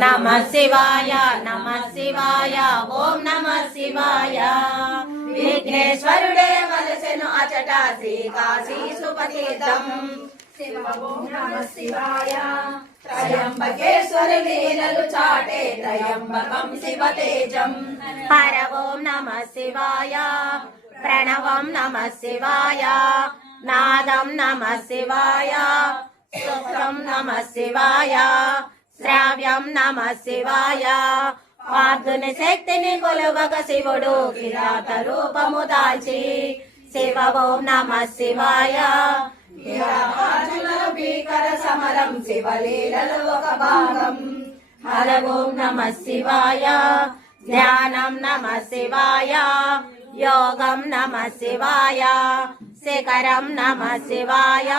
నమ శివాయ నమ శివాయ ఓం నమ శివాయ విఘ్నేశ్వరుడే వలసెను అచట శ్రీ కాశీ సుపతీర్థం నమ శివాయ త్రయంబకేశ్వరి లీలలు చాటే త్రయంబకం శివతేజం హర ఓం నమ శివాయ ప్రణవం నమ శివాయ నాదం నమ శివాయ సుఖం నమ శివాయ శ్రావ్యం నమ శివాయ. పార్థుని శక్తిని కొలువక శివుడు కిరాత రూపము దాల్చి శివ ఓం నమ శివాయ. భీకర సమరం శివలీలలో ఒక భాగం. హర ఓం నమ శివాయ. ధ్యానం నమ శివాయ. యోగం నమ శివాయ. శిఖరం నమ శివాయ.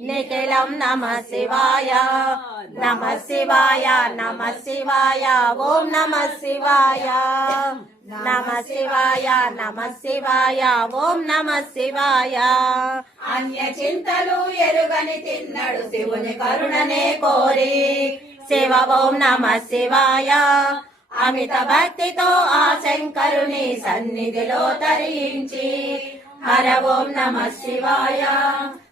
నిఖిలం నమ శివాయ నమ శివాయ నమ శివాయ ఓం నమ శివాయ నమ శివాయ నమ శివాయ ఓం నమ శివాయ అన్య చింతలు ఎరుగని తిన్నడు శివుని కరుణనే కోరి। శివ ఓం నమ శివాయ। అమిత భక్తితో ఆ శంకరుని సన్నిధిలో తరించి। హర ఓం నమ శివాయ।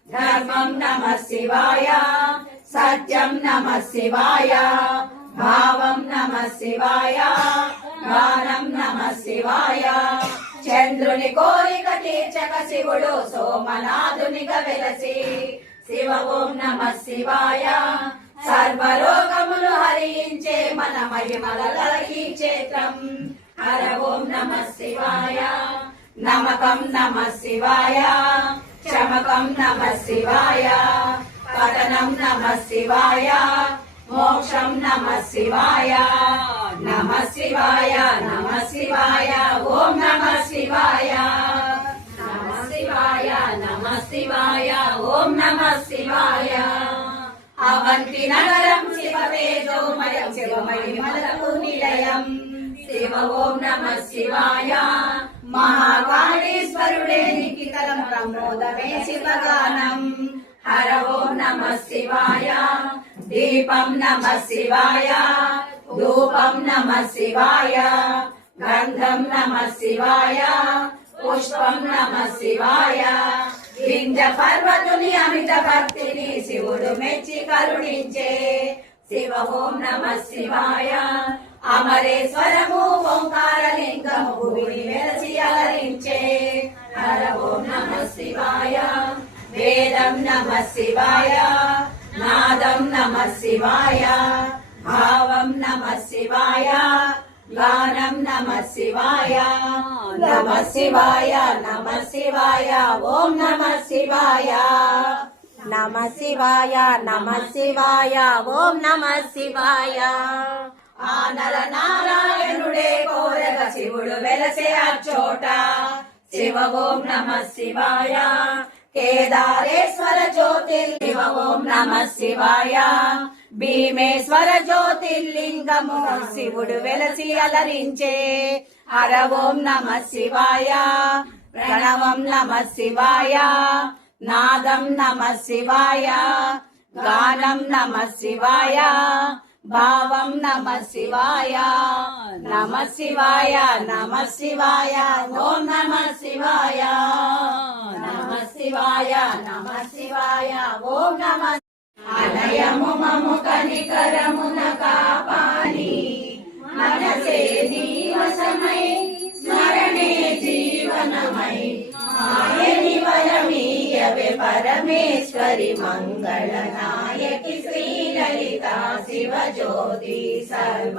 ధర్మం నమ శివాయ సత్యం నమ శివాయ భావం నమ శివాయ గానం నమ శివాయ చంద్రుని కోరిక తీర్చక శివుడు సోమనాథునిగా వెలసి శివ ఓం నమ శివాయ సర్వరోగములు హరించే మన మహిమలకి క్షేత్రం హర ఓం నమ శివాయ నమకం నమ శివాయ చమకం నమ శివాయ పతనం నమ శివాయ మోక్షం నమ శివాయ నమ శివాయ నమ శివాయ ఓం నమ శివాయ నమ శివాయ నమ శివాయ ఓం నమ శివాయ అవంతి నగరం శివ తేజోమయం శివమహిమలకు నిలయం శివ ఓం నమ శివాయ మహాకాళేశ్వరుడే నిఖితలం ప్రమోదమే శివగానం. హర ఓం నమ శివాయ. దీపం నమ శివాయ. ధూపం నమ శివాయ. గంధం నమ శివాయ. పుష్పం నమ శివాయ. వింజ పర్వతుని అమిత భక్తిని శివుడు మెచ్చి కరుణించే. శివ ఓం నమ శివాయ. అమరేశ్వరము ఓంకారలింగము లింగము భూమిని శివాయ. వేదం నమ శివాయ. నాదం నమ శివాయ. భావం నమ శివాయ. గానం నమ శివాయ. నమ శివాయ నమ శివాయ. ఓం నమ శివాయ. నమ శివాయ నమ శివాయ. ఓం నమ శివాయ. ఆ నర నారాయణుడే కోరగ శివుడు వెలసే అచ్చోట. శివ ఓం నమ శివాయ కేదారేశ్వర జ్యోతిర్లివ ఓం నమ శివాయ భీమేశ్వర జ్యోతిర్లింగము శివుడు వెలసి అలరించే। హర ఓం నమ శివాయ ప్రణవం నమ శివాయ నాదం నమ శివాయ గానం నమ శివాయ భావం నమ శివాయ నమ శివాయ నమ శివాయ ఓం నమ శివాయ నమ శివాయ నమ శివాయ ఓ నమ అలయము మము కనికరమున కాపాని మనసే జీవసమై స్మరణే వరమీయవే పరమేశ్వరి మంగళ నాయకి శ్రీలలిత శివ జ్యోతి సర్వ